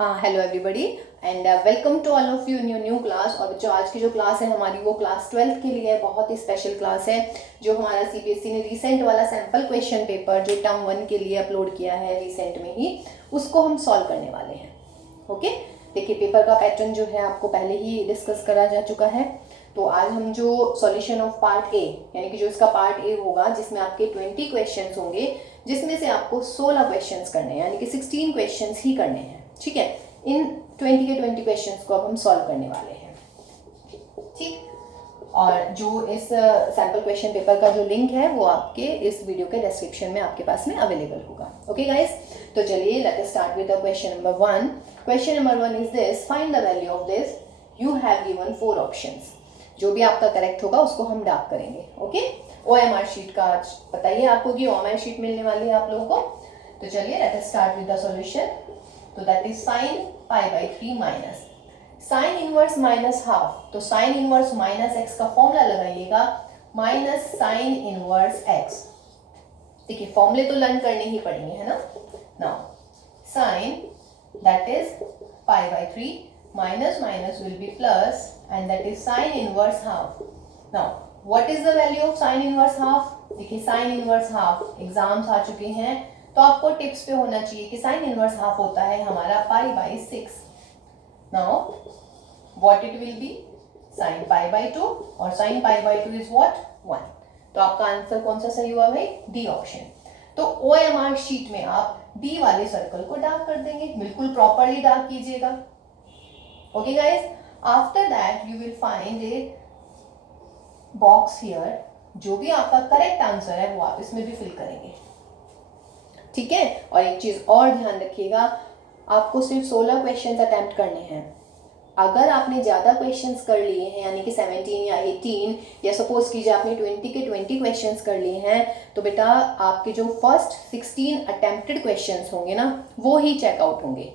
Hello everybody and welcome to all of you in your new class. और बच्चों, आज की जो क्लास है हमारी वो क्लास 12th के लिए बहुत ही स्पेशल क्लास है। जो हमारा सीबीएसई ने रिसेंट वाला सैम्पल क्वेश्चन पेपर जो टर्म 1 के लिए अपलोड किया है रिसेंट में ही, उसको हम सॉल्व करने वाले हैं। ओके, देखिए पेपर का पैटर्न जो है आपको पहले ही डिस्कस करा जा चुका है। तो आज हम जो सॉल्यूशन ऑफ पार्ट ए, यानी कि जो इसका पार्ट ए होगा जिसमें आपके 20 क्वेश्चंस होंगे, जिसमें से आपको 16 क्वेश्चंस करने हैं, यानी कि 16 क्वेश्चंस ही करने हैं। ठीक है, इन 20 के 20 क्वेश्चंस को अब हम सॉल्व करने वाले हैं। ठीक, और जो इस सैम्पल क्वेश्चन पेपर का जो लिंक है वो आपके इस वीडियो के डिस्क्रिप्शन में आपके पास में अवेलेबल होगा। ओके गाइस, तो चलिए let us start with the question number 1। Question number 1 is this: find the value of this. You have given 4 options. जो भी आपका करेक्ट होगा उसको हम डार्क करेंगे। ओके, OMR शीट का पता ही है आपको कि OMR शीट मिलने वाली है आप लोगों को। तो चलिए let us start with the solution. तो that is sin π/3 minus sine inverse minus half. तो साइन इनवर्स माइनस एक्स का फॉर्मूला लगाइएगा, माइनस साइन इनवर्स एक्स। देखिए फॉर्मूले तो लर्न करने ही पड़ेंगे, है ना। Now sine that is π/3 minus minus will be plus and that is sine inverse half. Now what is the value of sine inverse half? देखिए साइन इनवर्स हाफ एग्जाम्स आ चुके हैं तो आपको टिप्स पे होना चाहिए कि साइन इनवर्स हाफ होता है हमारा π/6। Now what it will be? Sine π/2 और साइन π/2 इज व्हाट? 1। तो आपका आंसर कौन सा सही हुआ भाई? D option. तो OMR शीट में आप डी वाले सर्कल को डार्क कर देंगे, बिल्कुल प्रॉपरली डार्क कीजिएगा। Okay guys, after that you will find a box here. जो भी आपका करेक्ट आंसर है वो आप इसमें भी फिल करेंगे। ठीक है, और एक चीज और ध्यान रखिएगा, आपको सिर्फ 16 क्वेश्चंस अटेम्प्ट करने हैं। अगर आपने ज्यादा क्वेश्चंस कर लिए हैं, यानी कि 17 या 18 या सपोज कीजिए आपने 20 के 20 क्वेश्चंस कर लिए हैं, तो बेटा आपके जो फर्स्ट 16 अटेम्प्टेड क्वेश्चंस होंगे ना, वो ही चेकआउट होंगे।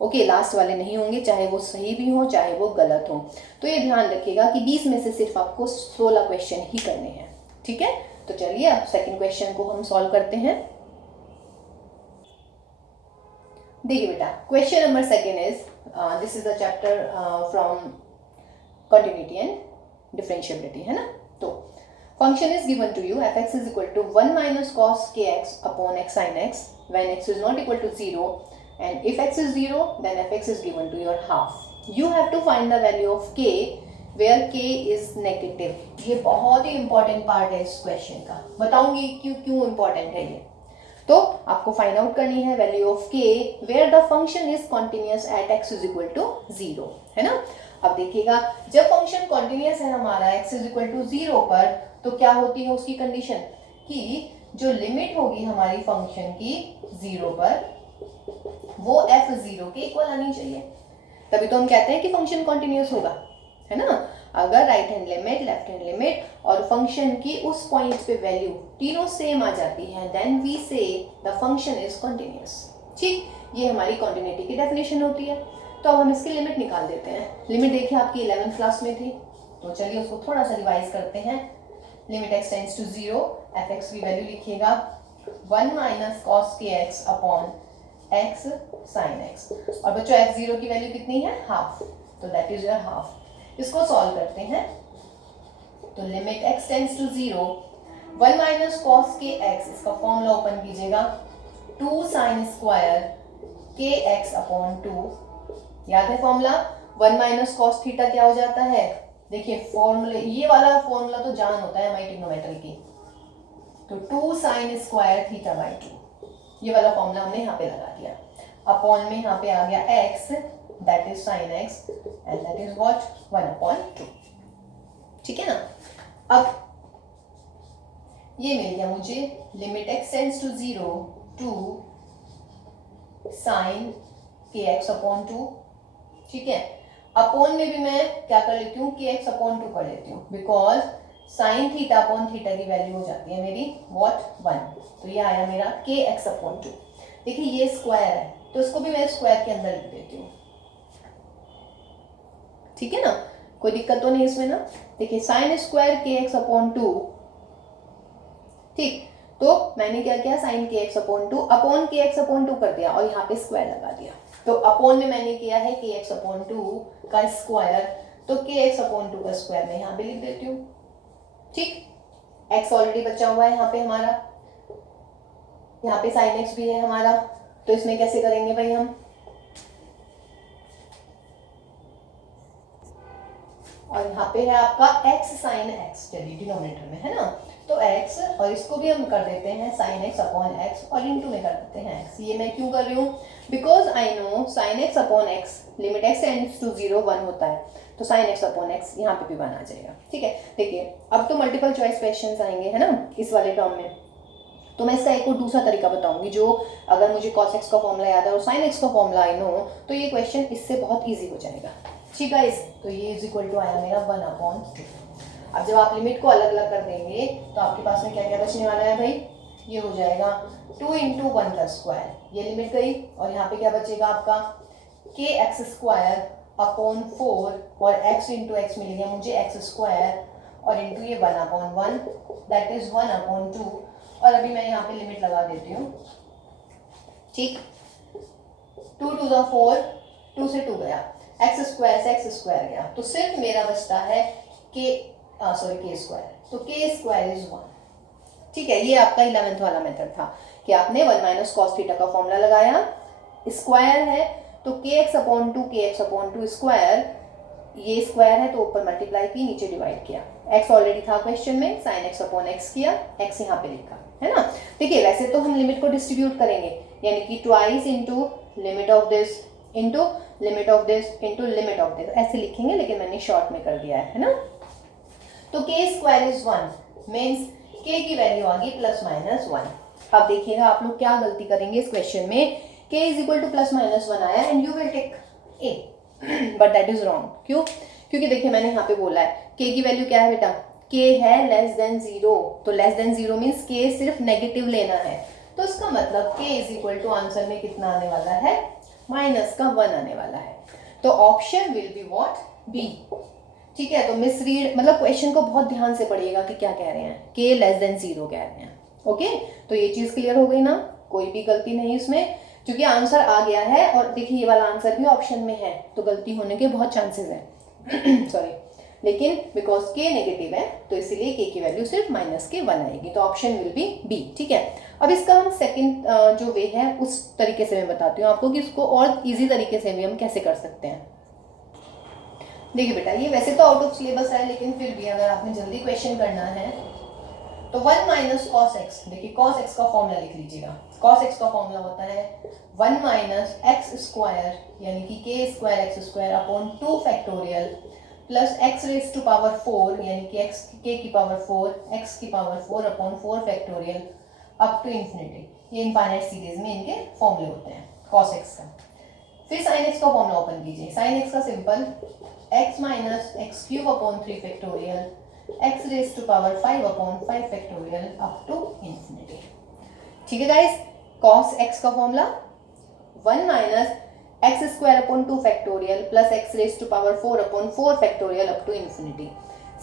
ओके, लास्ट वाले नहीं होंगे, चाहे वो सही भी हो चाहे वो गलत हो। तो ये ध्यान रखिएगा कि 20 में से सिर्फ आपको 16 क्वेश्चन ही करने हैं। ठीक है, तो चलिए अब सेकेंड क्वेश्चन को हम सॉल्व करते हैं। देखिए बेटा, question number 2 is this is the chapter from continuity and differentiability, है ना। तो function is given to you f(x) is equal to 1 minus cos kx upon x sin x when x is not equal to 0 and if x is 0 then fx is given to your half. You have to find the value of k where k is negative. ये बहुत ही important part है इस question का, बताऊंगी क्यों important है ये। तो आपको फाइंड आउट करनी है value of k where the function is continuous at x is equal to 0, है ना। अब देखिएगा, जब फंक्शन कॉन्टिन्यूअस है हमारा x इज इक्वल टू 0 पर, तो क्या होती है उसकी कंडीशन कि जो लिमिट होगी हमारी फंक्शन की 0 पर, वो f(0) के इक्वल आनी चाहिए। तभी तो हम कहते हैं कि फंक्शन कॉन्टिन्यूअस होगा, है ना। अगर right hand limit, left hand limit और फंक्शन की उस पॉइंट पे वैल्यू तीनों सेम आ जाती है, देन वी से द फंक्शन इज कॉन्टिन्यूअस। ठीक, ये हमारी कॉन्टिन्यूटी की डेफिनेशन होती है। तो अब हम इसकी लिमिट निकाल देते हैं। लिमिट देखिए आपकी 11th क्लास में थी, तो चलिए उसको थोड़ा सा रिवाइज करते हैं। Limit x tends to 0, fx की वैल्यू लिखिएगा 1 minus cos kx upon x sin x। और बच्चों f(0) की वैल्यू कितनी है? हाफ, तो दैट इज योर हाफ। इसको सॉल्व करते हैं। तो limit x tends to 0, 1 minus cos kx, इसका फॉर्मूला ओपन कीजिएगा, 2 साइन स्क्वायर kx अपॉन 2। याद है फॉर्मूला? 1 माइनस कॉस थीटा क्या हो जाता है? देखिए फॉर्मूले, ये वाला फॉर्मूला तो जान होता है हमारी ट्रिग्नोमेट्री की। तो 2 साइन स्क्वायर थीटा बाई 2, ये वाला फॉर्मूला हमने यहाँ पे लगा दिया। अपॉन में यहाँ पे आ गया x, that is sin x and that is what? 1/2। ठीक है ना। अब ये मिल गया मुझे limit x tends to 0 two sin kx upon 2। ठीक है, अपॉन में भी मैं क्या कर लेती हूँ? kx अपॉन 2 कर लेती हूँ, because sine theta upon theta की वैल्यू हो जाती है मेरी व्हाट? 1। तो ये आया मेरा kx अपॉन 2। देखिए ये स्क्वायर है तो इसको भी मैं स्क्वायर के अंदर लिख देती हूँ। ठीक है ना, कोई दिक्कत तो नहीं इसमें ना। देखिए साइन स्क्वायर kx अपॉन 2। ठीक, तो मैंने क्या किया? Sine kx upon 2 upon kx upon 2 कर दिया और यहाँ पे स्क्वायर लगा दिया। तो अपॉन में मैंने किया है के एक्स अपॉन 2 का स्क्वायर, तो के एक्स अपॉन 2 का स्क्वायर मैं यहाँ पे लिख देती हूँ। ठीक, एक्स ऑलरेडी बचा हुआ है यहाँ पे हमारा, यहाँ पे साइन एक्स भी है हमारा, तो इसमें कैसे करेंगे भाई हम, और यहाँ पे है आपका x साइन x, चलिए डिनोमिनेटर में है ना, तो x और इसको भी हम कर देते हैं साइन x अपॉन x और इनटू में कर देते हैं x। ये मैं क्यों कर रही हूँ, because I know sine x upon x limit x tends to 0 1 होता है, तो साइन x अपॉन x यहाँ पे भी 1 आ जाएगा। ठीक है, देखिए अब तो मल्टीपल चॉइस क्वेश्चंस आएंगे है ना इस वाले टर्म में, तो मैं इसका एक और दूसरा तरीका बताऊंगी, जो अगर मुझे cos x का फॉर्मूला याद है और sin x का फॉर्मूला आई नो, तो ये क्वेश्चन इससे बहुत ईजी हो जाएगा। ठीक है, तो ये इज इक्वल टू आया मेरा 1/2। अब जब आप लिमिट को अलग अलग कर देंगे तो आपके पास में क्या क्या बचने वाला है भाई, ये हो जाएगा 2 × 1 का स्क्वायर, ये लिमिट गई, और यहाँ पे क्या बचेगा आपका के एक्स स्क्वायर अपॉन 4 और x इंटू एक्स मिल गया मुझे x स्क्वायर और इंटू ये 1/1 दैट इज 1/2, और अभी मैं यहाँ पे लिमिट लगा देती हूँ। ठीक, 2 × 2 = 4, 2 से 2 गया, एक्स स्क्वायर से एक्स स्क्वायर गया, तो सिर्फ मेरा बचता है के स्क्वायर, तो के स्क्वायर इज 1। ठीक है, ये आपका 11th वाला मेथड था कि आपने 1 - cos थीटा का फॉर्मूला लगाया, स्क्वायर है तो के एक्स अपॉन 2 स्क्वायर, ये स्क्वायर है तो ऊपर मल्टीप्लाई की नीचे डिवाइड किया, एक्स ऑलरेडी था क्वेश्चन में, साइन एक्स अपॉन एक्स किया, एक्स यहाँ पे लिखा है ना। देखिए वैसे तो हम लिमिट को डिस्ट्रीब्यूट करेंगे, यानी कि twice into limit of this into limit of this into limit of this ऐसे लिखेंगे, लेकिन मैंने शॉर्ट में कर दिया है ना। तो के स्क्वायर इज 1 मीन्स के की वैल्यू आ गई ±1। अब देखिएगा आप लोग क्या गलती करेंगे इस क्वेश्चन में, के इज इक्वल टू +-1 आया and you will take A, but that is wrong. क्यों, क्योंकि देखिए मैंने यहाँ पे बोला है के की वैल्यू क्या है बेटा, के है <0, तो <0 मीन्स के सिर्फ नेगेटिव लेना है, तो इसका मतलब के इज इक्वल टू आंसर में कितना आने वाला है, -1 आने वाला है, तो option will be what, B. ठीक है, तो मिसरीड मतलब क्वेश्चन को बहुत ध्यान से पढ़िएगा कि क्या कह रहे हैं, के <0 कह रहे हैं। ओके, तो ये चीज क्लियर हो गई ना, कोई भी गलती नहीं इसमें, क्योंकि आंसर आ गया है और देखिए ये वाला आंसर भी ऑप्शन में है, तो गलती होने के बहुत चांसेस हैं सॉरी, लेकिन बिकॉज के नेगेटिव है तो इसीलिए के की वैल्यू सिर्फ -1 आएगी, तो ऑप्शन विल बी बी। ठीक है, अब इसका हम सेकंड जो वे है उस तरीके से मैं बताती हूँ आपको कि इसको और इजी तरीके से भी हम कैसे कर सकते हैं। देखिए बेटा, ये वैसे तो आउट ऑफ सिलेबस है, लेकिन फिर भी अगर आपने जल्दी क्वेश्चन करना है तो 1 - cos x, देखिए cos x का फॉर्मूला लिख लीजिएगा, cos x का फॉर्मूला होता है 1 - x स्क्वायर, यानी कि K square x square upon 2 factorial plus x raise to power 4, यानी कि x के की पावर 4 x की power 4 upon 4 factorial up to infinity. ये इनफाइनाइट सीरीज में इनके फॉर्मूले होते हैं cos x का। फिर sin x का फॉर्मूला ओपन कीजिए, sin x का simple x - x³ upon 3 factorial x raise to power 5 upon 5 factorial up to infinity. ठीक है गाइस, cos x का formula 1 - x square upon 2 factorial plus x raise to power 4 upon 4 factorial up to infinity.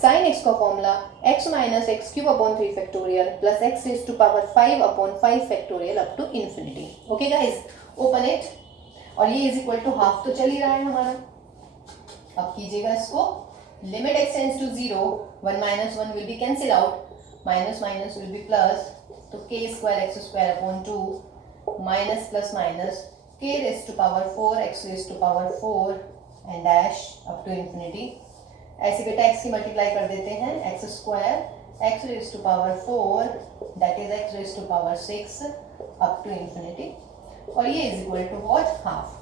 sin x का formula x - x³ upon 3 factorial plus x raise to power 5 upon 5 factorial up to infinity. Okay guys, open it, और ये is equal to half तो चल ही रहा है हमारा। अब कीजिएगा इसको, limit x tends to 0, 1 - 1 will be cancel out, minus minus will be plus, तो k square x square upon 2 minus plus minus k raise to power 4 x raise to power 4 and dash up to infinity. ऐसे बेटा x की multiply कर देते हैं, x square x raise to power 4 that is x raise to power 6 up to infinity, और ये is equal to what, half.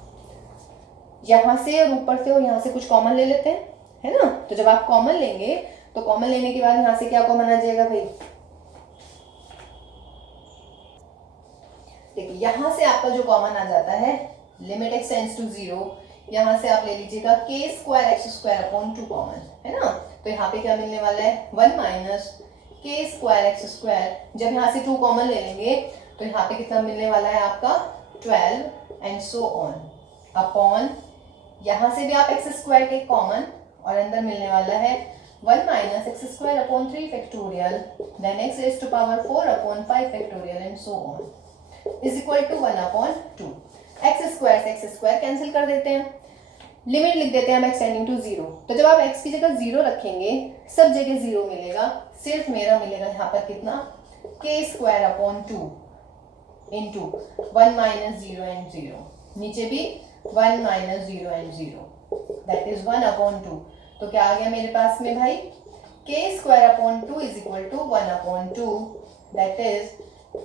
यहाँ से और ऊपर से और यहाँ से कुछ कॉमन ले लेते हैं, है ना, तो जब आप कॉमन लेंगे तो कॉमन लेने के बाद यहाँ से क्या कॉमन आ जाएगा भाई, देखिए यहाँ से आपका जो कॉमन आ जाता है लिमिट x टेंड्स टू 0, यहाँ से आप ले लीजिएगा के square x square upon 2 common, है ना, तो यहाँ पे क्या मिलने वाला है 1 - के स्क्वायर एक्स स्क्वायर, जब यहाँ से 2 कॉमन ले लेंगे तो यहाँ पे कितना मिलने वाला है आपका 12 एंड सो ऑन अपॉन, यहाँ से भी आप एक्स स्क्वायर के कॉमन और अंदर मिलने वाला है 1 - x square upon 3 factorial then x raise to power 4 upon 5 factorial and so on is equal to 1/2। X square से एक्स स्क्वायर कैंसिल कर देते हैं, लिमिट लिख देते हैं हम एक्सटेंडिंग टू जीरो। तो जब आप x की जगह जीरो रखेंगे सब जगह जीरो मिलेगा, सिर्फ मेरा मिलेगा यहाँ पर कितना, k square upon 2 into 1 minus 0 and 0, नीचे भी 1 minus 0 and 0, that is 1 upon 2। तो क्या आ गया मेरे पास में भाई, k square upon 2 is equal to 1 upon 2, that is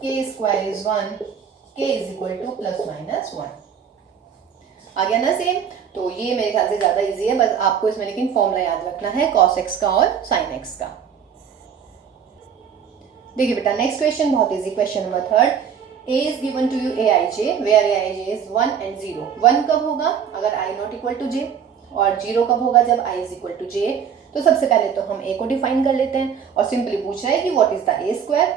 k square is 1, k is equal to plus minus 1। आ गया ना सेम। तो ये मेरे ख्याल से ज्यादा इजी है, बस आपको इसमें लेकिन फॉर्मूला याद रखना है cos x का और sin x का। देखिए बेटा नेक्स्ट क्वेश्चन बहुत easy, question number 3, a is given to you aij where aij is 1 and 0। 1 कब होगा अगर i not equal to j, और 0 कब होगा जब i is equal to j। तो सबसे पहले तो हम a को डिफाइन कर लेते हैं, और सिंपली पूछ रहा है कि what is the a square,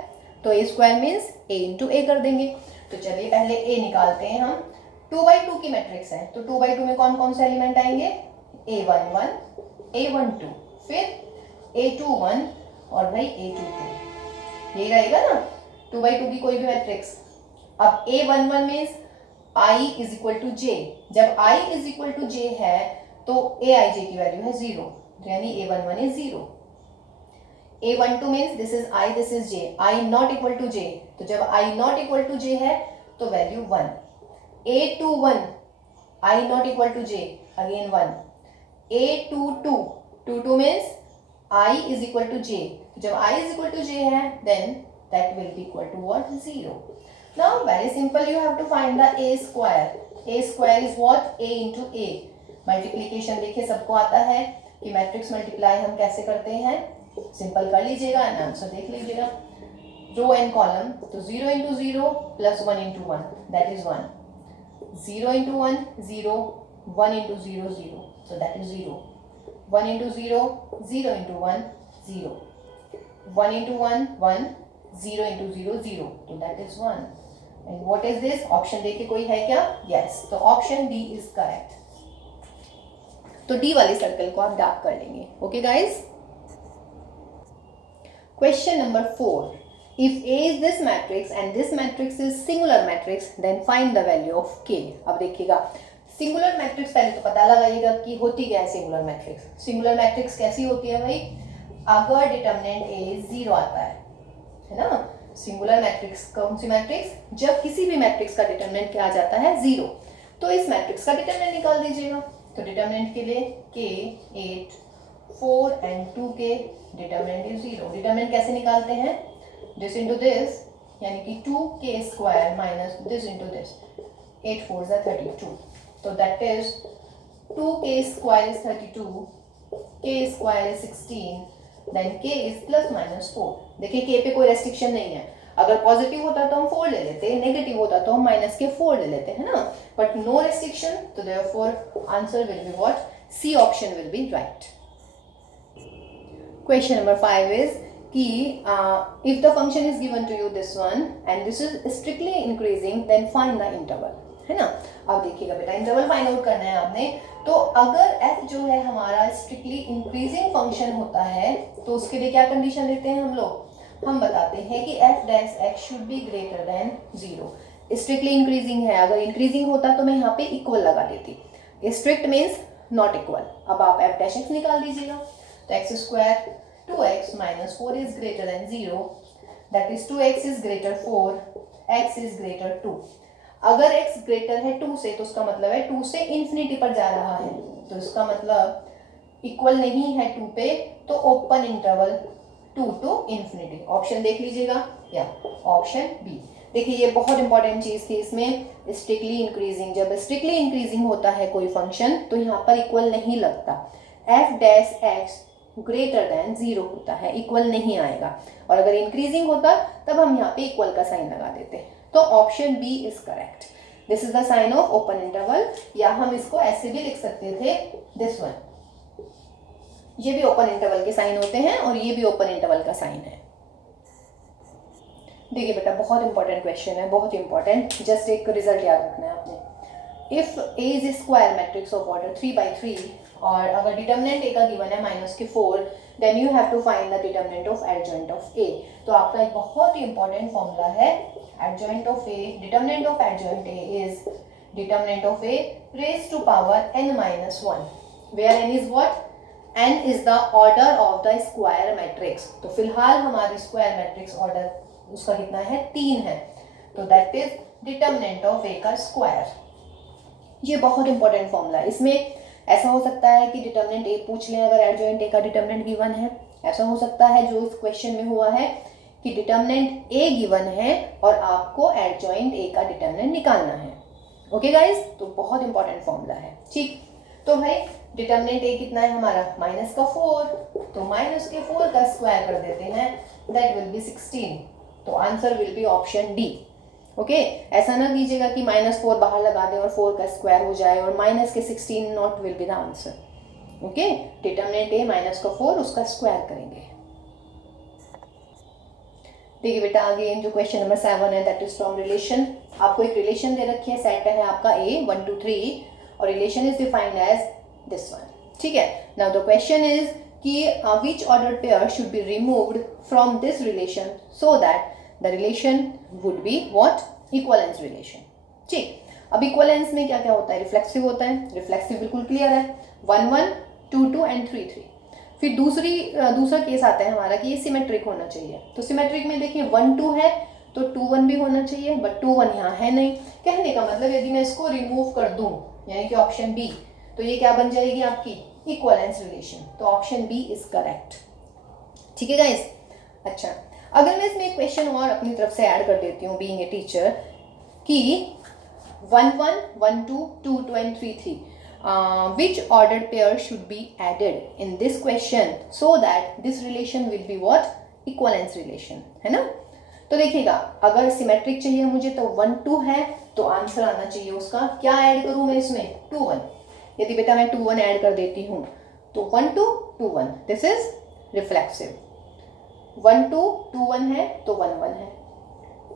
तो a square means a into a कर देंगे। तो चलिए पहले a निकालते हैं हम। 2/2 की मैट्रिक्स है, तो 2/2 में कौन कौन से एलिमेंट आएंगे, a11 a12 फिर a21 और भाई a22, यही रहेगा ना 2/2 की कोई भी मैट्रिक्स। अब a11 means i is equal to j, जब i is equal to j है तो aij की वैल्यू है 0, यानी a11 is 0। a12 means this is i this is j, i not equal to j, तो जब i not equal to j है तो value 1। a21 i not equal to j, again 1। a22 means i is equal to j, जब i is equal to j है then that will be equal to what, 0। now very simple, you have to find the a square। a square is what, a into a। Multiplication देखिए सबको आता है कि matrix multiply हम कैसे करते हैं, सिंपल कर लीजिएगा एंड आंसर देख लीजिएगा। रो एंड कॉलम, तो 0 into 0 plus 1 into 1, that is 1। 0 into 1 0, 1 into 0 0, so that is 0। 1 into 0 0 into 1 0, 1 into 1 1, 0 into 0 0, so that is 1। and what is this, option दे के कोई है क्या, yes, तो ऑप्शन डी इज करेक्ट। तो डी वाले circle को आप डार्क कर लेंगे। Okay guys, question number 4, if A is this matrix and this matrix is singular matrix, then find the value of K। अब देखिएगा सिंगुलर मैट्रिक्स पहले तो पता लगाइएगा कि होती क्या है सिंगुलर मैट्रिक्स। सिंगुलर मैट्रिक्स कैसी होती है भाई, अगर डिटर्मिनेंट A 0 आता है ना। सिंगुलर मैट्रिक्स कौन सी मैट्रिक्स, जब किसी भी मैट्रिक्स का डिटर्मिनेंट क्या आ जाता है 0, तो इस मैट्रिक्स का डिटर्मिनेंट निकाल दीजिएगा। तो डिटर्मिनेंट के लिए K 8 4 and 2K, determinant is 0। Determinant कैसे निकालते हैं, this into this, यानी कि 2k square minus this into this, 8 4s are 32, so that is 2k square is 32, k square is 16, then k is plus minus 4। देखिए k पे कोई restriction नहीं है, अगर पॉजिटिव होता तो हम 4 ले लेते, नेगेटिव होता तो हम माइनस के 4 ले लेते हैं ना, बट नो रेस्ट्रिक्शन, तो therefore answer will be what, C option will be right. Question number 5 is कि if the function is given to you this one and this is strictly increasing, then find the interval, है ना। अब देखिएगा बेटा interval find out करना है आपने, तो अगर f जो है हमारा स्ट्रिक्टली इंक्रीजिंग फंक्शन होता है तो उसके लिए क्या कंडीशन देते हैं हम लोग, हम बताते हैं कि f dash x should be greater than 0। Strictly increasing है, अगर इंक्रीजिंग होता तो मैं यहाँ पे इक्वल लगा देती, स्ट्रिक्ट मीन्स नॉट इक्वल। अब आप f डैश x निकाल दीजिएगा, तो x square 2x minus 4 is greater than 0, that is 2x is greater 4, x is greater 2। अगर x greater है 2 से तो उसका मतलब है 2 से इन्फिनिटी पर जा रहा है, तो इसका मतलब इक्वल नहीं है 2 पे, तो open interval 2 to infinity. Option देख लीजिएगा, या ऑप्शन बी। देखिए ये बहुत इंपॉर्टेंट चीज थी इसमें, स्ट्रिक्टली इंक्रीजिंग, जब स्ट्रिक्टली इंक्रीजिंग होता है कोई फंक्शन तो यहाँ पर इक्वल नहीं लगता, f dash x greater than 0 होता है, इक्वल नहीं आएगा, और अगर इंक्रीजिंग होता तब हम यहाँ पे इक्वल का साइन लगा देते, तो option B is correct. This is the sign of open interval, या हम इसको ऐसे भी लिख सकते थे, दिस वन, ये भी ओपन इंटरवल के साइन होते हैं और ये भी ओपन इंटरवल का साइन है। देखिए बेटा बहुत इंपॉर्टेंट क्वेश्चन है, बहुत इंपॉर्टेंट, जस्ट एक रिजल्ट याद रखना है आपने। If A is square matrix of order 3/3 और अगर डिटर्मिनेंट ए का गिवन है -4, then you have to find the determinant of adjoint of A. तो आपका एक बहुत ही इंपॉर्टेंट फॉर्मूला है, adjoint of A, determinant of adjoint A is determinant of a raised to power n minus 1, where n is what? n is the order of the square matrix. तो फिलहाल हमारी square matrix order उसका कितना है? 3 है. तो that is determinant of ए का square. ये बहुत इंपॉर्टेंट फॉर्मूला है. इसमें ऐसा हो सकता है कि डिटर्मिनेंट ए पूछ लें अगर एडजॉइंट ए का डिटर्मिनेंट गिवन है. ऐसा हो सकता है जो इस क्वेश्चन में हुआ है कि डिटर्मिनेंट ए गिवन है और आपको एडजॉइंट ए का डिटर्मिनेंट निकालना है. ओके गाइज, तो बहुत इंपॉर्टेंट फॉर्मूला है. ठीक, तो भाई डिटर्मिनेंट ए कितना है हमारा? माइनस का 4. तो माइनस के 4 का स्क्वायर कर देते हैं, दैट विल बी 16. तो answer will B option D. Okay, ऐसा ना कीजिएगा कि -4 बाहर लगा दें और 4 का स्क्वायर हो जाए और माइनस के 16 not will be the answer. Okay, determinant A minus का 4 उसका स्क्वायर करेंगे. देखिए बेटा आगे जो क्वेश्चन नंबर 7 है दैट इज फ्रॉम रिलेशन. आपको एक रिलेशन दे रखी है, सेट है आपका ए 1 2 3 और relation is defined as this one. ठीक है, नाउ द क्वेश्चन इज कि which ordered pair should be removed from this relation so that the relation would be what? Equivalence relation. ठीक, अब इक्वलेंस में क्या क्या होता है? रिफ्लेक्सिव होता है. रिफ्लेक्सिव बिल्कुल क्लियर है, 1 1 2 2 एंड 3 3. फिर दूसरा केस आता है हमारा कि ये सिमेट्रिक होना चाहिए. तो सिमेट्रिक में देखिए 1 2 है तो 2 1 भी होना चाहिए, बट 2 1 यहाँ है नहीं. कहने का मतलब यदि मैं इसको रिमूव कर दूं यानी कि ऑप्शन बी, तो ये क्या बन जाएगी आपकी? Equivalence relation. तो ऑप्शन बी इज करेक्ट. ठीक है गाइस. अच्छा, अगर मैं इसमें एक क्वेश्चन और अपनी तरफ से ऐड कर देती हूँ बीइंग ए टीचर कि 1 1 1 2 2 2 and 3 3 which ordered pair should be added in this question so that this relation will be what? Equivalence relation. है ना? तो देखिएगा अगर सिमेट्रिक चाहिए मुझे तो 1 2 है तो आंसर आना चाहिए उसका. क्या ऐड करूं मैं इसमें? 2 1. यदि बेटा मैं 2 1 ऐड कर देती हूँ तो 1 2 2 1, दिस इज रिफ्लेक्सिव. 1 2 2 1 है तो 1 1 है.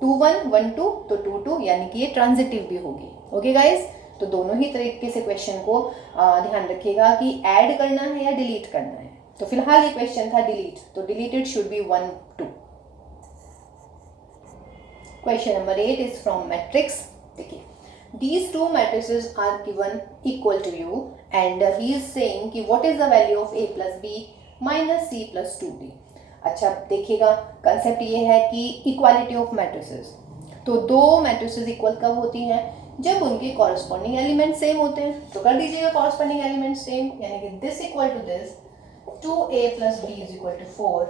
2 1 1 2 तो 2 2, यानी कि ये ट्रांजिटिव भी होगी. ओके गाइज, तो दोनों ही तरीके से क्वेश्चन को ध्यान रखिएगा कि ऐड करना है या डिलीट करना है. तो फिलहाल ये क्वेश्चन था डिलीट, तो deleted should be 1 2. Question number 8 is from matrix. देखिए these two matrices are given equal to you and he is saying कि what is the value of a plus b minus c plus 2d. अच्छा देखिएगा concept ये है कि equality of matrices. तो दो matrices equal कब होती हैं? जब उनके कॉरस्पॉन्डिंग एलिमेंट सेम होते हैं. तो कर दीजिएगा कॉरस्पॉन्डिंग एलिमेंट सेम, यानी कि this equal to this, 2a plus b is equal to 4,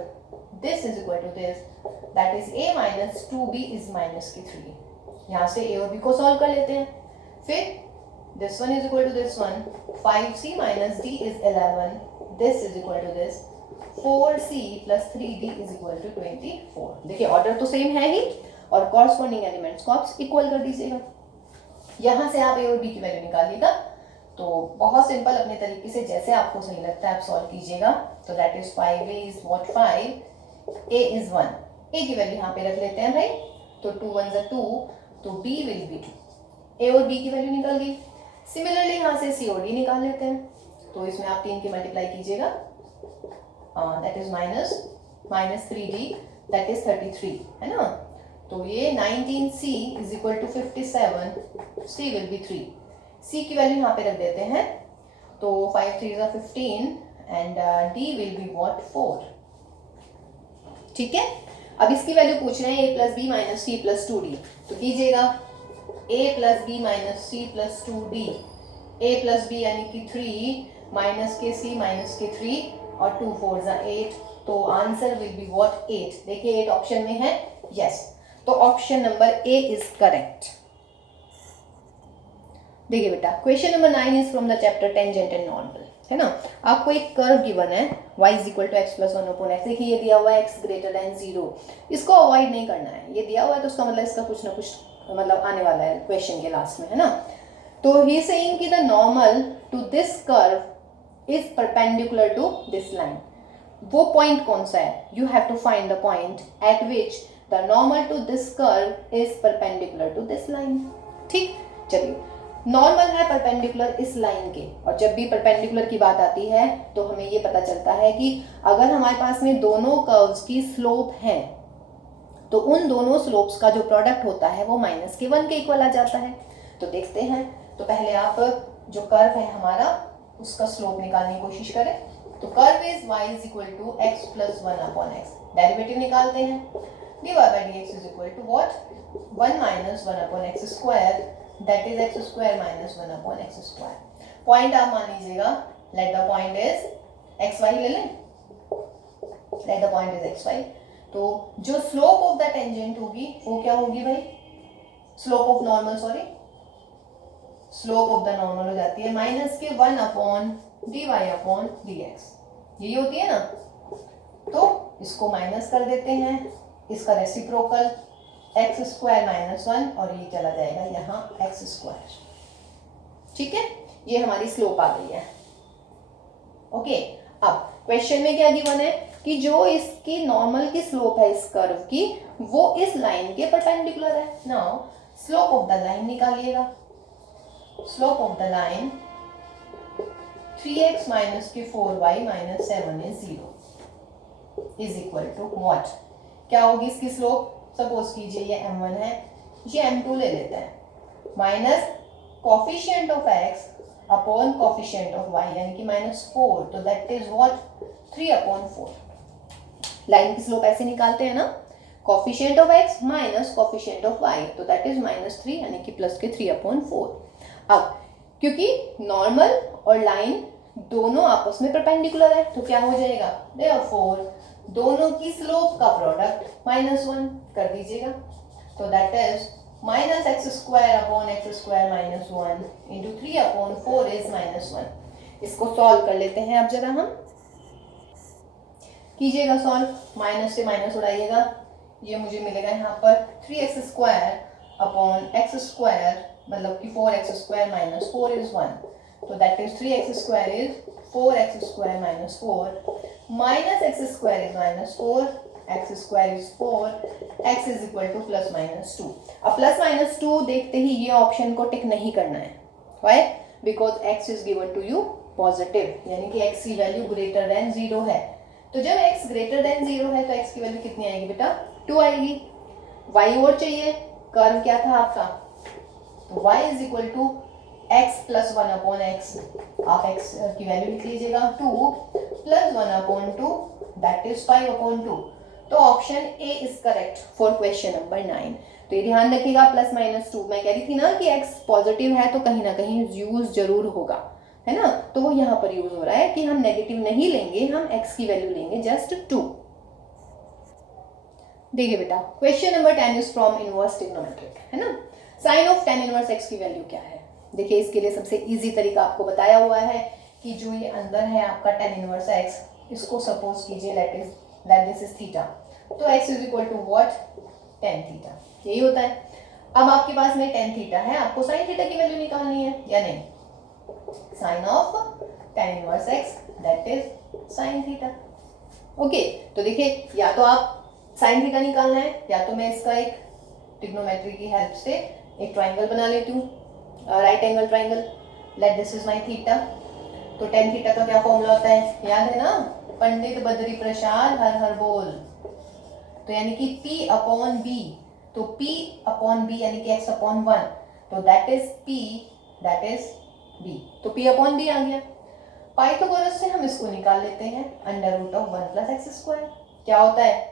this is equal to this, that is a minus 2b is minus की 3. यहाँ से a और b को सॉल्व कर लेते हैं. फिर this one is equal to this one, 5c minus d is 11, this is equal to this, 4c plus 3d is equal to 24. देखिए ऑर्डर तो सेम है ही और कॉरस्पॉन्डिंग एलिमेंट्स को आप इक्वल कर दीजिएगा. यहाँ से आप a और b की वैल्यू निकालिएगा. तो बहुत सिंपल, अपने तरीके से जैसे आपको सही लगता है आप सॉल्व कीजिएगा. तो that is 5a is what 5, a is 1, a की वैल्यू यहाँ पे रख लेते हैं भाई. तो 2 1 is 2, तो b विल बी 2. a और b की वैल्यू निकल गई. सिमिलरली यहाँ से c और d निकाल लेते हैं. तो इसमें आप 3 की मल्टीप्लाई कीजिएगा, that is minus 3d, that is 33, है ना. तो ये 19c is equal to 57, c will be 3. c की वैल्यू यहाँ पे रख देते हैं. तो 5 3 is 15 and d will be what 4. ठीक है, अब इसकी वैल्यू पूछ रहे हैं a plus B minus C plus 2d. तो कीजिएगा a plus B minus C plus 2d, a plus B यानी कि 3 माइनस के c माइनस के 3 और 2 4 is 8. तो आंसर विल बी व्हाट 8. देखिए 8 ऑप्शन में है. यस, तो option number A is correct. देखिए बेटा question number 9 is from the chapter tangent and normal. है ना, आपको एक कर्व गिवन है y is equal to X plus 1/x. देखिए ये दिया हुआ है x ग्रेटर देन 0. इसको अवॉइड नहीं करना है. ये दिया हुआ है तो उसका मतलब इसका कुछ ना कुछ मतलब आने वाला है क्वेश्चन के लास्ट में, है ना. तो ही सेइंग कि the normal to this curve is perpendicular to this line. वो पॉइंट कौन सा है? You have to find the point at which the normal to this curve is perpendicular to this line. ठीक, चलिए normal है perpendicular इस line के, और जब भी परपेंडिकुलर की बात आती है तो हमें ये पता चलता है कि अगर हमारे पास में दोनों कर्व्स की स्लोप है तो उन दोनों स्लोप्स का जो प्रोडक्ट होता है वो -1 के इक्वल आ जाता है. तो देखते हैं तो पहले आप जो कर्व है हमारा उसका स्लोप निकालने की कोशिश करें। तो curve is y is equal to X plus 1 upon X, derivative निकालते हैं। dy by D X is equal to what, 1 minus 1 upon X square, that is X square minus 1 upon X square. Point आप मान लीजिएगा, let the point is X Y ले लें, let the point is X Y. तो जो slope of the tangent होगी वो क्या होगी भाई, slope of normal, sorry slope of the normal हो जाती है माइनस के 1 upon D Y upon D X, यही होती है ना। तो इसको माइनस कर देते हैं, इसका रेसिप्रोकल एक्स स्क्वायर माइनस 1 और ये चला जाएगा यहाँ एक्स स्क्वायर। ठीक है, ये हमारी स्लोप आ गई है। ओके, अब क्वेश्चन में क्या गिवन है कि जो इसकी नॉर्मल की स्लोप है इस कर्व की वो इस लाइन के परपेंडिकुलर है। Now slope of the line निकालिएगा। Slope of the line 3x minus के 4y minus 7 is 0 is equal to what, क्या होगी इसकी स्लोप। सपोज कीजिए ये m1 है, ये m2 ले लेते हैं, minus coefficient of x upon coefficient of y यानी कि -4, तो that is what 3 upon 4। Line की स्लोप ऐसे निकालते हैं ना, coefficient of x minus coefficient of y, तो दैट इज -3 यानी कि प्लस के 3 अपॉन 4। अब क्योंकि नॉर्मल और लाइन दोनों आपस में परपेंडिकुलर है तो क्या हो जाएगा, देयरफॉर दोनों की स्लोप का प्रोडक्ट -1 कर दीजिएगा, तो that is minus x square upon X square minus 1 into 3 upon 4 is -1। इसको सॉल्व कर लेते हैं। अब जरा हम कीजिएगा सॉल्व, माइनस से माइनस उड़ाइएगा, ये मुझे मिलेगा यहाँ पर 3x square upon X square मतलब कि 4x स्क्वायर माइनस 4 इज 1, तो that is 3x square is 4x square minus 4 minus x square is -4, x square is 4, x is equal to plus -2। अब प्लस -2 देखते ही ये ऑप्शन को टिक नहीं करना है, why, because x is given to you positive, यानी कि x की वैल्यू ग्रेटर देन 0 है। तो जब x ग्रेटर देन 0 है तो x की वैल्यू कितनी आएगी बेटा, 2 आएगी। y और चाहिए, कर्व क्या था आपका, तो y is equal to x plus 1 upon X, आप x की वैल्यू लिख लीजिएगा 2 plus 1 upon 2 that is 5 upon 2। तो option A is correct for question number 9। तो ये ध्यान रखिएगा, प्लस -2 मैं कह रही थी ना कि x पॉजिटिव है तो कहीं ना कहीं यूज जरूर होगा, है ना, तो वो यहाँ पर यूज हो रहा है कि हम नेगेटिव नहीं लेंगे, हम x की वैल्यू लेंगे जस्ट 2। देखिए बेटा, question number 10 is from inverse trigonometric, है ना। Sine of tan inverse x की वैल्यू क्या है। देखिए इसके लिए सबसे इजी तरीका आपको बताया हुआ है कि जो ये अंदर है आपका tan इनवर्स x, इसको सपोज कीजिए दैट दिस इज थीटा, तो x is equal to what, tan theta, यही होता है। अब आपके पास में tan थीटा है, आपको sin थीटा की वैल्यू निकालनी है या नहीं, sine of tan inverse x that is sin theta. Okay, तो देखिए या तो आप sin थीटा निकालना है या तो मैं इसका एक ट्रिग्नोमेट्री की हेल्प से एक ट्राइंगल बना लेती हूँ, right angle triangle, let this is my theta. तो tan थीटा का क्या फॉर्मूला होता है, याद है ना, पंडित बद्री प्रसाद हर हर बोल, तो यानी कि p अपॉन b, तो p अपॉन b यानी कि x अपॉन 1, तो that is p that is b, तो p अपॉन b आ गया। पाइथागोरस से हम इसको निकाल लेते हैं, under root of 1 plus X square, क्या होता है,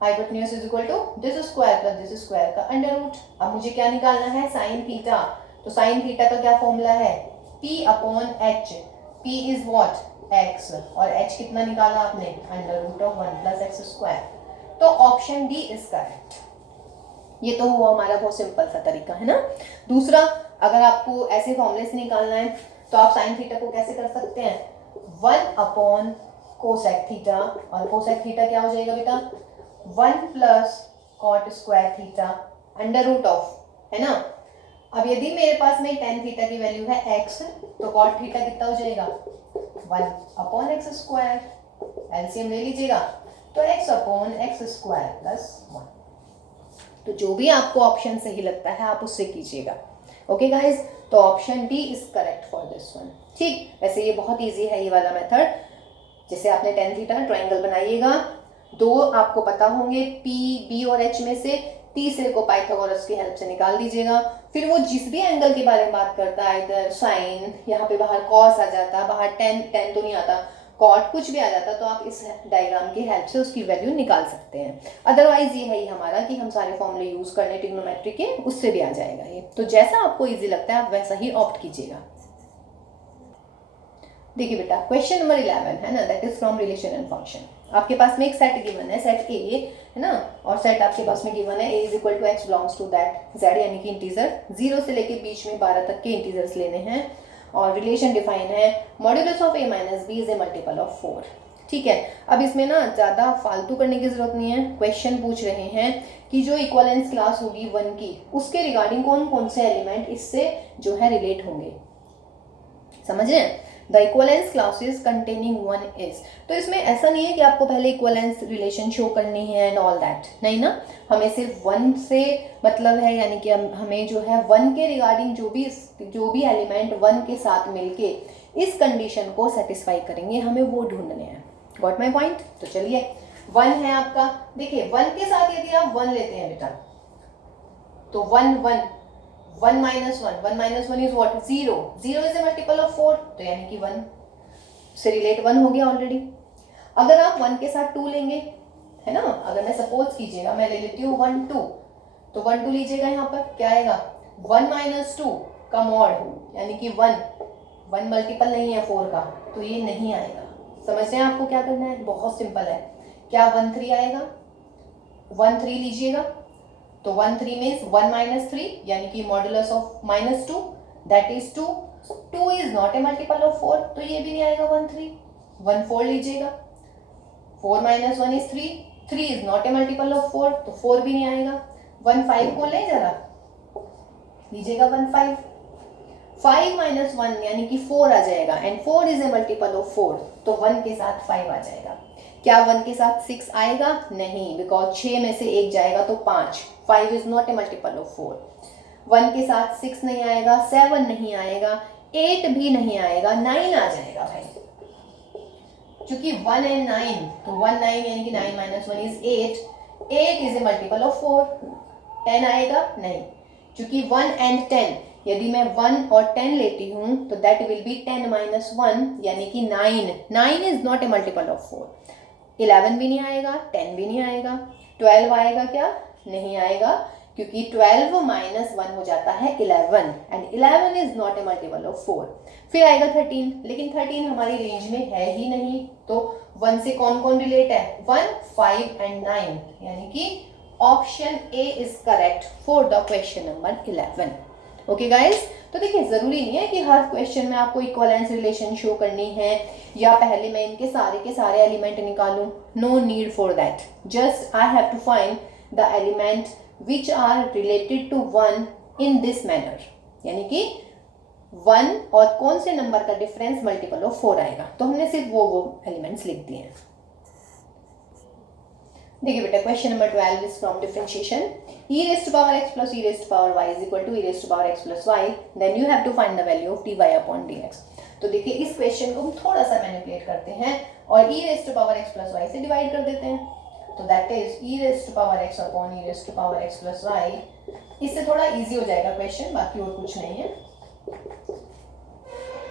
hypotenuse is equal to this square plus this square का अंडर रूट। अब मुझे क्या निकालना है, साइन थीटा, तो साइन थीटा का क्या फॉर्मूला है, p upon h, p is what x, और h कितना निकाला आपने, under root of 1 plus X square, तो ऑप्शन डी इज करेक्ट। ये तो हुआ हमारा बहुत सिंपल सा तरीका, है ना। दूसरा, अगर आपको ऐसे फॉर्मूले से निकालना है तो आप साइन थीटा को कैसे कर सकते हैं, 1 अपॉन कोसेक थीटा, और कोसेक थीटा क्या हो जाएगा बेटा, 1 plus cot square theta under root of, है ना। अब यदि मेरे पास में tan थीटा की वैल्यू है x, तो कॉट थीटा कितना हो जाएगा, 1 अपॉन एक्स स्क्वायर, एलसीएम ले लीजिएगा, तो x upon X square plus 1। तो जो भी आपको ऑप्शन सही लगता है आप उससे कीजिएगा। ओके गाइज, तो option D is correct for this one. ठीक, वैसे ये बहुत इजी है ये वाला मेथड। जैसे आपने tan थीटा ट्राइंगल बनाइएगा, दो आपको पता होंगे p b और h में से तीसरे को पाइथागोरस की हेल्प से निकाल दीजिएगा। फिर वो जिस भी एंगल के बारे में बात करता है, इधर साइन, यहाँ पे बाहर कॉस आ जाता, बाहर टेन तो नहीं आता, कॉट कुछ भी आ जाता, तो आप इस डायग्राम की हेल्प से उसकी वैल्यू निकाल सकते हैं। अदरवाइज ये है ही हमारा कि हम सारे फॉर्मूले यूज करने ट्रिग्नोमेट्री के, उससे भी आ जाएगा ये। तो जैसा आपको इजी लगता है आप वैसा ही ऑप्ट कीजिएगा। देखिए बेटा, क्वेश्चन नंबर 11 है ना, that is from relation and function. आपके पास में एक सेट गिवन है, सेट ए है ना, और सेट आपके पास में गिवन है a is equal to x belongs to that z, यानी कि इंटीजर 0 से लेके बीच में 12 तक के इंटीजर्स लेने हैं। और रिलेशन डिफाइन है modulus of a minus B is a multiple of 4। ठीक है, अब इसमें ना ज़्यादा फालतू करने की जरूरत नहीं है। क्वेश्चन पूछ रहे हैं कि जो इक्वलेंस क्लास होगी 1 की, उसके रिगार्डिंग कौन कौन से एलिमेंट इससे जो है रिलेट होंगे, समझ रहे हैं। The equivalence classes containing 1 is, तो इसमें ऐसा नहीं है कि आपको पहले इक्वलेंस रिलेशन शो करनी है एंड ऑल दैट, नहीं ना, हमें सिर्फ 1 से मतलब है, यानी कि हमें जो है 1 के रिगार्डिंग जो भी एलिमेंट 1 के साथ मिलके इस कंडीशन को सेटिस्फाई करेंगे, हमें वो ढूंढने हैं। Got my point. तो चलिए 1 है आपका, देखिए 1 के साथ यदि आप 1 लेते हैं बेटा, तो 1 minus 1 is what? 0 is a multiple of 4, तो यानी कि 1 से रिलेट 1 हो गया ऑलरेडी। अगर आप 1 के साथ 2 लेंगे, है ना, अगर मैं सपोज कीजिएगा मैं ले लेती हूँ 1 2, तो 1 2 लीजिएगा, यहाँ पर क्या आएगा 1 minus 2 का मॉड, यानी कि 1 मल्टीपल नहीं है 4 का, तो ये नहीं आएगा। समझ रहे हैं आपको क्या करना है, बहुत सिंपल है। क्या 1 3 आएगा, 1 3 लीजिएगा, तो 1 3 मीन्स 1 minus 3, यानी कि modulus of -2 that is 2। 2 is not a multiple of 4, तो ये भी नहीं आएगा 1 3। 1 4 लीजिएगा, 4 minus 1 is 3, 3 is not a multiple of 4, तो 4 भी नहीं आएगा। 1 5 को ले जरा लीजिएगा, 1 5, 5 minus 1 यानी कि 4 आ जाएगा, and 4 is a multiple of 4, तो 1 के साथ 5 आ जाएगा। क्या 1 के साथ 6 आएगा, नहीं, बिकॉज 6 में से 1 जाएगा तो 5 is not a multiple of 4। 1 के साथ 6 नहीं आएगा, 7 नहीं आएगा, 8 भी नहीं आएगा, 9 आ जाएगा भाई, क्योंकि 1 and 9, तो 1 9 यानी कि 9 minus 1 is 8 is a multiple of 4। 10 आएगा, नहीं, क्योंकि 1 and 10, यदि मैं 1 और 10 लेती हूँ तो दैट विल बी 10 minus 1, यानी कि 9 is not a multiple of 4। 11 भी नहीं आएगा, 10 भी नहीं आएगा, 12 आएगा क्या, नहीं आएगा, क्योंकि 12 minus 1 हो जाता है 11, and 11 is not a multiple of 4। फिर आएगा 13, लेकिन 13 हमारी रेंज में है ही नहीं, तो 1 से कौन कौन रिलेट है, 1 5 and 9, यानी कि option A is correct for the question number 11। Okay guys, तो देखिए जरूरी नहीं है कि हर क्वेश्चन में आपको इक्वलेंस रिलेशन शो करनी है या पहले मैं इनके सारे एलिमेंट निकालूं, no need for that. Just I have to find the element which are related to 1 in this manner, यानी कि 1 और कौन से नंबर का डिफरेंस मल्टीपल ऑफ 4 आएगा, तो हमने सिर्फ वो एलिमेंट्स लिख दिए हैं। देखिए बेटा, question number 12 is from differentiation, e raised to power x plus e raised to power y is equal to e raised to power x plus y, then you have to find the value of dy upon dx। तो देखिए इस question को हम थोड़ा सा manipulate करते हैं और e raised to power x plus y से डिवाइड कर देते हैं, तो that is e raised to power x upon e raised to power x plus y। इससे थोड़ा इजी हो जाएगा क्वेश्चन, बाकी और कुछ नहीं है।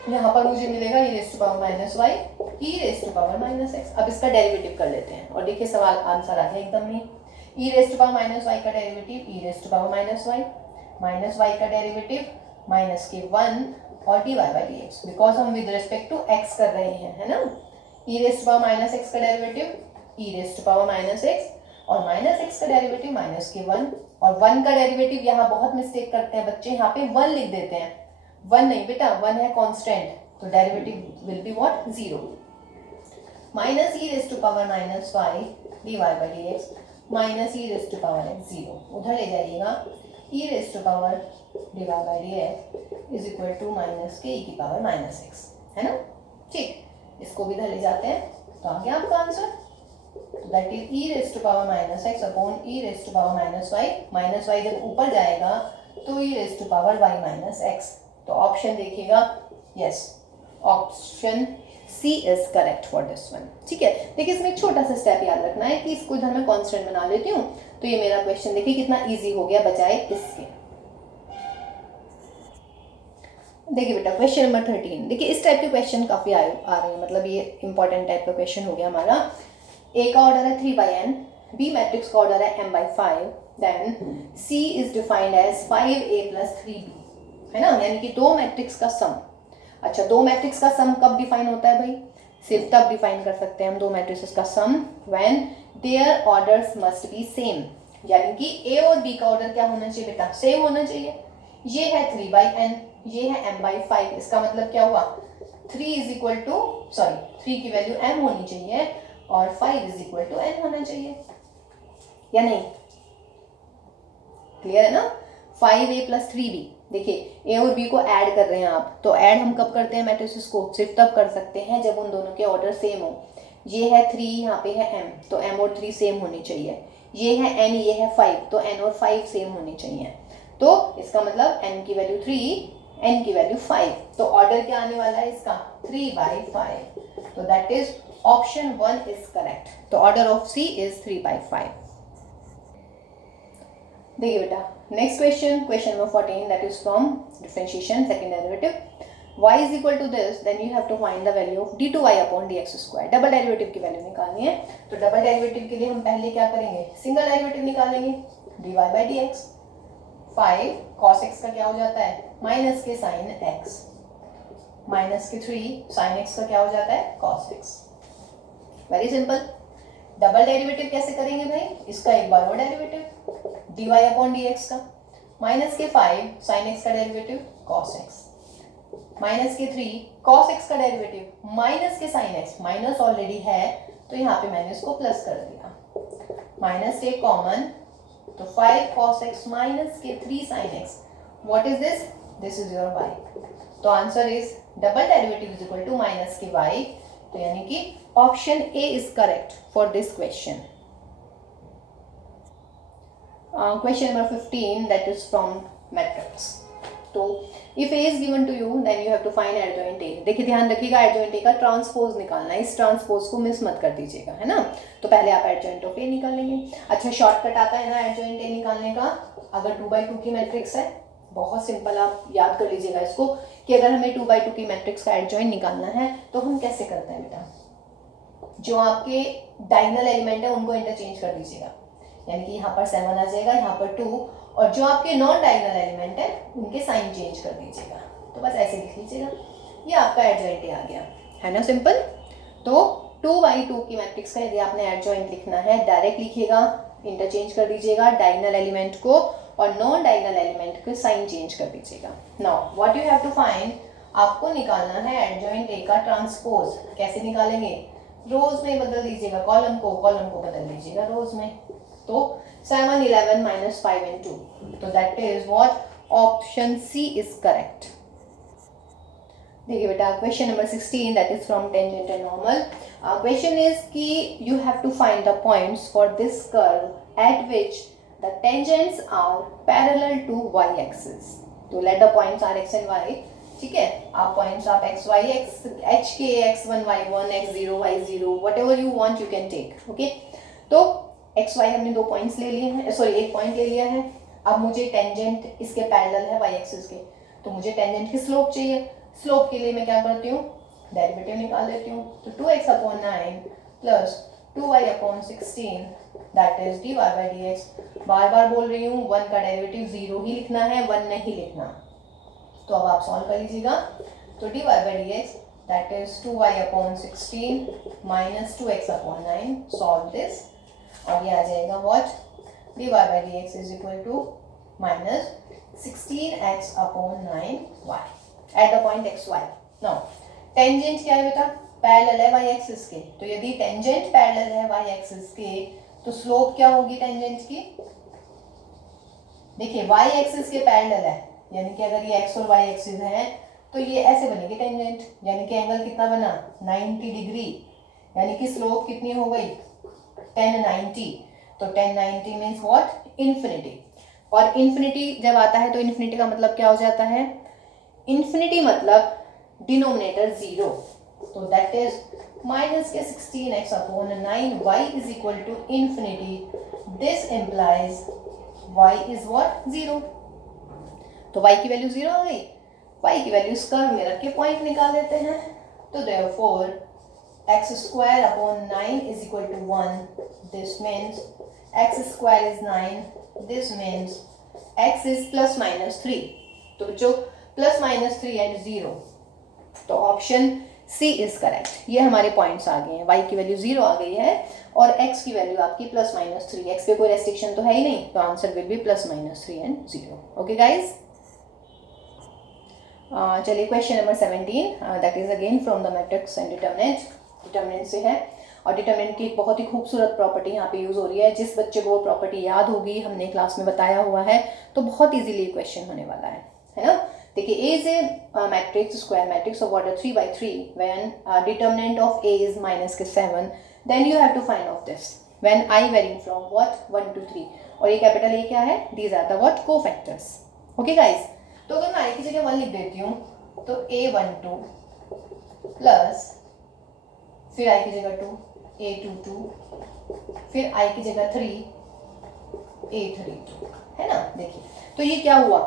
यहाँ पर मुझे मिलेगा e raised to power minus y, e raised to power minus x। अब इसका डेरिवेटिव कर लेते हैं और देखिए सवाल आंसर आ गया एकदम ही। e raised to power minus y का derivative e raised to power minus y का डेरिवेटिव माइनस के 1 और dy by dx, बिकॉज हम विद रिस्पेक्ट टू x कर रहे हैं, है ना। e raised to power minus x का derivative e raised to power minus x और माइनस x का डेरिवेटिव माइनस के 1, और 1 का डेरिवेटिव यहाँ बहुत मिस्टेक करते हैं बच्चे, यहाँ पे 1 लिख देते हैं। 1 नहीं बेटा, 1 है कांस्टेंट, तो derivative will be what, 0। Minus e raised to power minus y dy by dx minus e raised to power x 0, उधर ले जाइएगा, e raised to power dy by dx is equal to minus के e की power minus x, है ना। ठीक, इसको भी इधर ले जाते हैं, तो आ गया आपका answer, that is e raised to power minus x upon e raised to power minus y जब ऊपर जाएगा तो e raised to power y minus x। तो ऑप्शन देखिएगा, yes, option C is correct for this one. ठीक है, देखिए इसमें एक छोटा सा स्टेप याद रखना है कि इसको इधर मैं कांस्टेंट बना लेती हूँ, तो ये मेरा क्वेश्चन देखिए कितना इजी हो गया बजाय इसके। देखिए बेटा क्वेश्चन नंबर 13, देखिए इस टाइप के क्वेश्चन काफ़ी आ रहे हैं, मतलब ये इंपॉर्टेंट टाइप का क्वेश्चन हो गया हमारा। ए का ऑर्डर है 3/n, बी मैट्रिक्स का ऑर्डर है m/5, then C is defined as 5a + 3b, है ना, यानी कि दो मैट्रिक्स का सम। अच्छा, दो मैट्रिक्स का सम कब डिफाइन होता है भाई? सिर्फ तब डिफाइन कर सकते हैं हम दो मैट्रिक्स का sum when their orders must be same, यानी कि ए और बी का ऑर्डर क्या होना चाहिए बेटा? सेम होना चाहिए। ये है 3/n, ये है m/5, इसका मतलब क्या हुआ? 3 की वैल्यू m होनी चाहिए और 5 = n होना चाहिए, या नहीं? क्लियर है ना? 5a + 3b, देखिए ए और बी को ऐड कर रहे हैं आप, तो ऐड हम कब करते हैं मैट्रिसेस को? सिर्फ तब कर सकते हैं जब उन दोनों के ऑर्डर सेम हो। ये है 3, यहाँ पे है m, तो m और 3 सेम होनी चाहिए। ये है n, ये है 5, तो n और 5 सेम होनी चाहिए। तो इसका मतलब n की वैल्यू 3, n की वैल्यू 5, तो ऑर्डर क्या आने वाला है इसका? 3/5, तो that is option 1 is correct. तो ऑर्डर ऑफ सी इज 3/5। देखिए बेटा next question number 14, that is from differentiation second derivative. y is equal to this, then you have to find the value of d2y/dx²। Double derivative की value निकालनी है, तो double derivative के लिए हम पहले क्या करेंगे? सिंगल डेरिवेटिव निकालेंगे, dy/dx। 5 cos x का क्या हो जाता है? माइनस के sin x, माइनस के 3 sin x का क्या हो जाता है? cos x। Very simple. Double derivative कैसे करेंगे भाई? इसका एक बार और डेरिवेटिव dy/dx का, माइनस के 5 sin x का डेरिवेटिव cos x, माइनस के 3 cos x का डेरिवेटिव माइनस के sin x, माइनस ऑलरेडी है तो यहाँ पे मैंने इसको प्लस कर दिया, माइनस से कॉमन, तो 5 cos x माइनस के 3 sin x, what is this? This is your y। तो answer is double derivative is equal to minus k y, तो यानी कि option A is correct for this question. Question number 15, that is from matrix. तो if A is given to you then you have to find adjoint A. देखिए ध्यान रखिएगा, adjoint A का transpose निकालना है, इस ट्रांसपोज को मिस मत कर दीजिएगा, है ना। तो पहले आप एडजॉइंट ऑफ ए निकालेंगे। अच्छा, शॉर्टकट आता है ना एडजॉइंट ए निकालने का, अगर 2/2 की मैट्रिक्स है, बहुत सिंपल, आप याद कर लीजिएगा इसको कि अगर हमें 2/2 की मैट्रिक्स का एडजॉइंट निकालना है तो हम कैसे करते हैं बेटा? जो आपके डायगोनल एलिमेंट है उनको इंटरचेंज कर दीजिएगा, यानी कि यहाँ पर 7 आ जाएगा, यहाँ पर 2, और जो आपके नॉन डायगोनल एलिमेंट है उनके साइन चेंज कर दीजिएगा। तो बस ऐसे लिख लीजिएगा, ये आपका एडजॉइंट आ गया, है ना, सिंपल। तो 2/2 की मैट्रिक्स का यदि आपने एडजॉइंट लिखना है, डायरेक्ट लिखिएगा, इंटरचेंज कर दीजिएगा डायगोनल एलिमेंट को और नॉन डायगोनल एलिमेंट को साइन चेंज कर दीजिएगा। Now what you have to find, आपको निकालना है एडजॉइंट ए का ट्रांसपोज। कैसे निकालेंगे? रोज में बदल दीजिएगा, कॉलम को बदल दीजिएगा रोज में। तो 7, 11 - 5 and 2, तो that is what? Option C is correct. देखिए बेटा question number 16, that is from tangent and normal. Question is कि you have to find the points for this curve at which the tangents are parallel to y axis. तो let the points are x and y, ठीक है। आप points आप x, y, x, h k, x1, y1, x0, y0, whatever you want you can take, okay. तो x, y हमने 2 points ले लिए हैं, सॉरी 1 पॉइंट ले लिया है। अब मुझे टेंजेंट इसके पैरेलल है y एक्सिस के, तो मुझे टेंजेंट की स्लोप चाहिए। स्लोप के लिए मैं क्या करती हूँ? डेरिवेटिव निकाल लेती हूँ। तो 2x/9 plus 2y/16 that is dy/dx। बार बार बोल रही हूँ, 1 का डेरिवेटिव 0 ही लिखना है, 1 नहीं लिखना। तो अब आप सॉल्व कर लीजिएगा। तो dy/dx that is 2y/16 minus 2x/9, solve this, और ये आ जाएगा what? dy/dx is equal to minus 16x/9y at the point xy। Now tangent क्या है बेटा? पैरेलल है y एक्सिस के, तो यदि टेंजेंट पैरेलल है y एक्सिस के तो स्लोप क्या होगी टेंजेंट की? देखिए y एक्सिस के पैरेलल है, यानी कि अगर ये x और y एक्सिस है तो ये ऐसे बनेगी टेंजेंट, यानी कि एंगल कितना बना? 90 डिग्री, यानी कि स्लोप कितनी हो गई? 1090। तो 1090 मीन्स व्हाट? इन्फिनिटी। और इन्फिनिटी जब आता है तो इन्फिनिटी का मतलब क्या हो जाता है? इन्फिनिटी मतलब डिनोमिनेटर 0, तो दैट इज माइनस के 16x upon 9, y is equal to infinity. This implies y is what 0. तो y की वैल्यू 0 आ गई. y की वैल्यू कर्व में रख के पॉइंट निकाल लेते हैं. तो therefore x square upon 9 is equal to 1. This means x square is 9. This means x is plus minus 3. तो बच्चों plus minus 3 and 0. तो ऑप्शन सी इज करेक्ट. ये हमारे पॉइंट्स आ गए हैं. y की वैल्यू 0 आ गई है और x की वैल्यू आपकी प्लस माइनस 3. x पे कोई रेस्ट्रिक्शन तो है ही नहीं, तो answer will be plus minus 3 and 0. Okay guys, चलिए question number 17 that is again from the matrix and determinant. Determinant से है और डिटरमिनेंट की एक बहुत ही खूबसूरत प्रॉपर्टी यहाँ पे यूज़ हो रही है. जिस बच्चे को वो प्रॉपर्टी याद होगी, हमने क्लास में बताया हुआ है, तो बहुत इजीली क्वेश्चन होने वाला है ना. देखिए A is a matrix, square matrix of order 3 by 3 when determinant of A is minus k 7, then you have to find out this when I varying from what 1 to 3. और ये capital A क्या है? These are the what cofactors. Okay guys, तो अगर मैं आई की जगह 1 लिख देती हूँ तो A12 प्लस फिर आई की जगह 2 A22 फिर आई की जगह 3 A32 है ना. देखिए तो ये क्या हुआ?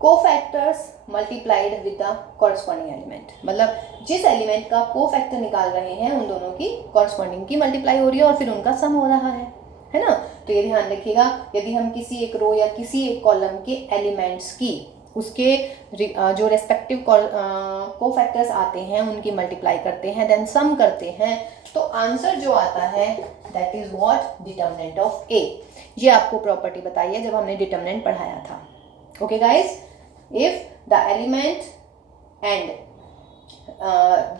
Cofactors multiplied with the corresponding element. मतलब जिस एलिमेंट का कोफैक्टर निकाल रहे हैं उन दोनों की कॉरस्पॉन्डिंग की मल्टीप्लाई हो रही है और फिर उनका सम हो रहा है ना. तो ये ध्यान रखिएगा, यदि हम किसी एक रो या किसी एक कॉलम के एलिमेंट्स की उसके जो रेस्पेक्टिव कोफैक्टर्स आते हैं उनकी मल्टीप्लाई करते हैं, देन सम करते हैं, तो आंसर जो आता है that is what determinant of A. ये आपको प्रॉपर्टी बताई है जब हमने डिटरमिनेंट पढ़ाया था. Okay guys, if the element and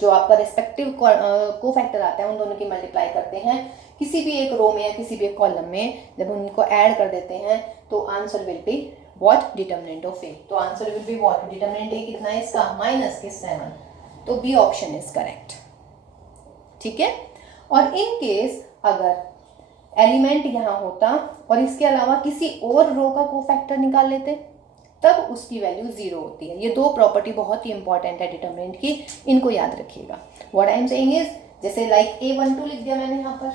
जो आपका रेस्पेक्टिव कोफैक्टर आता है उन दोनों की मल्टीप्लाई करते हैं किसी भी एक रो में या किसी भी एक कॉलम में, जब उनको ऐड कर देते हैं तो answer will be what determinant of A. तो answer will be what determinant A कितना है इसका? Minus k 7. तो बी ऑप्शन इज करेक्ट. ठीक है. और इन केस अगर एलिमेंट यहाँ होता और इसके अलावा किसी और रो का कोफैक्टर निकाल लेते तब उसकी वैल्यू 0 होती है. ये दो प्रॉपर्टी बहुत ही इंपॉर्टेंट है डिटरमिनेंट की, इनको याद रखिएगा. What I am saying is, जैसे लाइक A12 लिख दिया मैंने यहाँ पर,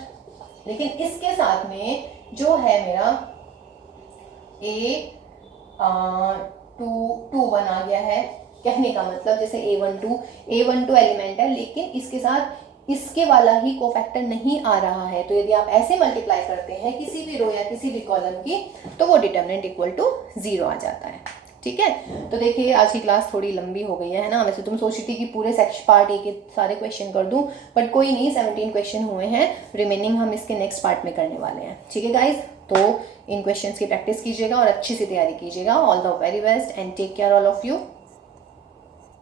लेकिन इसके साथ में जो है मेरा A21 आ गया है. कहने का मतलब जैसे A12 एलिमेंट है लेकिन इसके साथ इसके वाला ही कोफैक्टर नहीं आ रहा है, तो यदि आप ऐसे मल्टीप्लाई करते हैं किसी भी रो या किसी भी कॉलम की तो वो डिटरमिनेंट इक्वल टू 0 आ जाता है. ठीक है. तो देखिए आज की क्लास थोड़ी लंबी हो गई है ना. वैसे तुम सोची थी कि पूरे सेक्शन पार्ट ए के सारे क्वेश्चन कर दूं, बट कोई नहीं, 17 क्वेश्चन हुए हैं, रिमेनिंग हम इसके नेक्स्ट पार्ट में करने वाले हैं. ठीक है गाइज, तो इन क्वेश्चंस की प्रैक्टिस कीजिएगा और अच्छी सी तैयारी कीजिएगा. All the very best and take care all of you.